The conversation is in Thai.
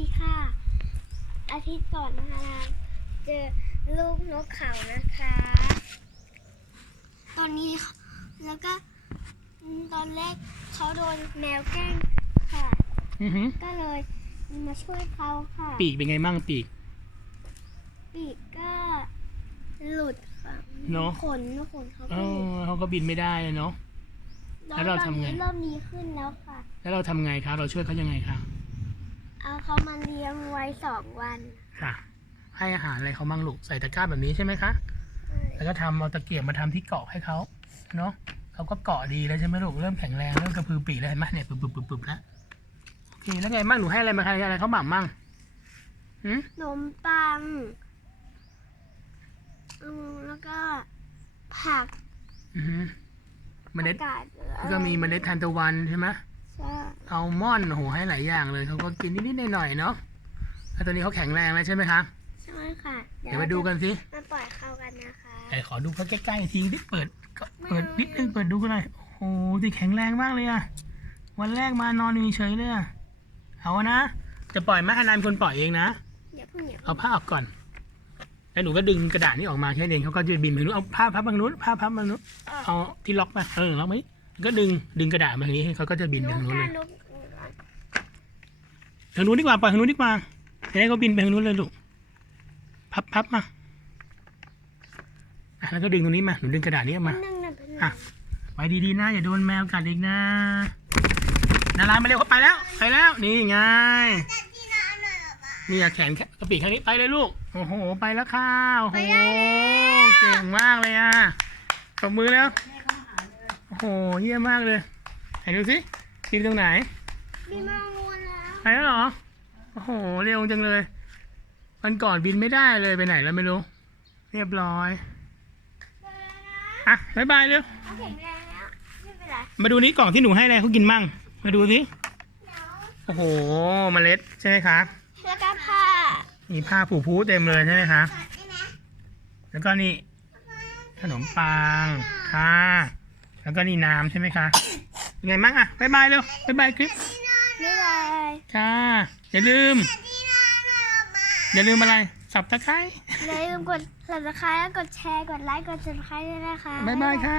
ดีค่ะ อาทิตย์ก่อนนะคะ เจอลูกนกเขานะคะ ตอนนี้เขาแล้วก็อืมตอนแรกเขาโดนแมวแกล้งค่ะ อือหือก็เลยมาช่วยเขาค่ะ ปีกเป็นไงมั่งปีก ปีกก็หลุดค่ะเนอะ ขนขนเขาเอก็หลุดอเขาก็บินไม่ได้เลยเนาะ แล้วเราตอนทำไงนี้เริ่มดีขึ้นแล้วค่ะ แล้วเราทำไงคะเราช่วยเขายังไงคะ เอาเขามาเลี้ยงไว้สองวัน ค่ะ ให้อาหารอะไรเขามั่งลูกใส่ตะกร้าแบบนี้ใช่ไหมคะ แล้วก็ทำเอาตะเกียบมาทำที่เกาะให้เขาเนาะเขาก็เกาะดีแล้วใช่ไหมลูกเริ่มแข็งแรงเริ่มกระพือปีกแล้วเห็นไหมเนี่ยปึ๊บปึ๊บปึ๊บปึ๊บแล้วโอเคแล้วไงมั่งหนูให้อะไรมาคะอะไรเขาหม่ำมั่งหืมขนมปังอืมแล้วก็ผักอือหือเมล็ด อากาศแล้วก็มีเมล็ดทานตะวันใช่ไหมใช่ อัลมอนด์โอ้โหให้หลายอย่างเลยเขาก็กินนิดๆหน่อยๆเนาะแล้วตอนนี้เขาแข็งแรงแล้วใช่ไหมคะใช่ค่ะเดี๋ยวมาดูกันสิมาปล่อยเข้ากันนะคะไหนขอดูเขาใกล้ๆทีนิดเปิดก็เปิดนิดนึงเปิดดูกันหน่อยโอ้โหสิแข็งแรงมากเลยอะวันแรกมานอนอยู่เฉยเลยอะเอานะ จะปล่อยไหมฮานายเป็นคนปล่อยเองนะอย่าเพิ่งอย่าเพิ่งเอาผ้าออกก่อนแล้วหนูก็ดึงกระดาษนี้ออกมาแค่นั้นเองเขาก็จะบินไปนู้นเอาผ้าพับบางนู้นผ้าพับบางนู้นเอาที่ล็อกมาเออล็อกไหมแล้ว ก็ดึงดึงกระดาษมาทางนี้ให้เขาก็จะบินไปทางนู้นเลยนกทางนู้นดีกว่าปล่อยทางนู้นดีกว่าจะได้เขาบินไปทางนู้นเลยลูกพับพับมาอะแล้วก็ดึงตรงนี้มาหนูดึงกระดาษนี้ออกมานึ่งนะเป็นอะไว้ดีๆนะอย่าโดนแมวกัดอีกนะนารามาเร็วเขาไปแล้วไปแล้วนี่ไงนี่อะแขนแขนกระปีกข้างนี้ไปเลยลูกโอ้โหไปแล้วค่ะโอ้โหเก่งมากเลยอะตบมือแล้ว โอ้โหเยี่ยมมากเลยไหนดูสิบินตรงไหนมีมางวนแล้วไปแล้วเหรอ โอ้โห เร็วจังเลย วันก่อนบินไม่ได้เลยไปไหนแล้วไม่รู้ เรียบร้อยเจอแล้วนะอะบายบายเร็วเขาแข็งแรงแล้วไม่เป็นไรมาดูนี้กล่องที่หนูให้อะไรเขากินมั่ง มาดูสิ เดี๋ยวโอ้โห เมล็ดใช่ไหมคะ แล้วก็ผ้ามีผ้าผูกพูเต็มเลยใช่ไหมคะแล้วก็นี่ขนมปัง ค่ะ แล้วก็นี่น้ำใช่ไหมคะเป็นไงมั่งอะบายบายเร็วบายบายคลิปไม่เลยค่ะ อย่าลืม อย่าลืมอะไร สับตะไคร้อย่าลืมกด subscribe และกดแชร์ กดไลค์ กด subscribe ด้วยนะคะบายบายค่ะ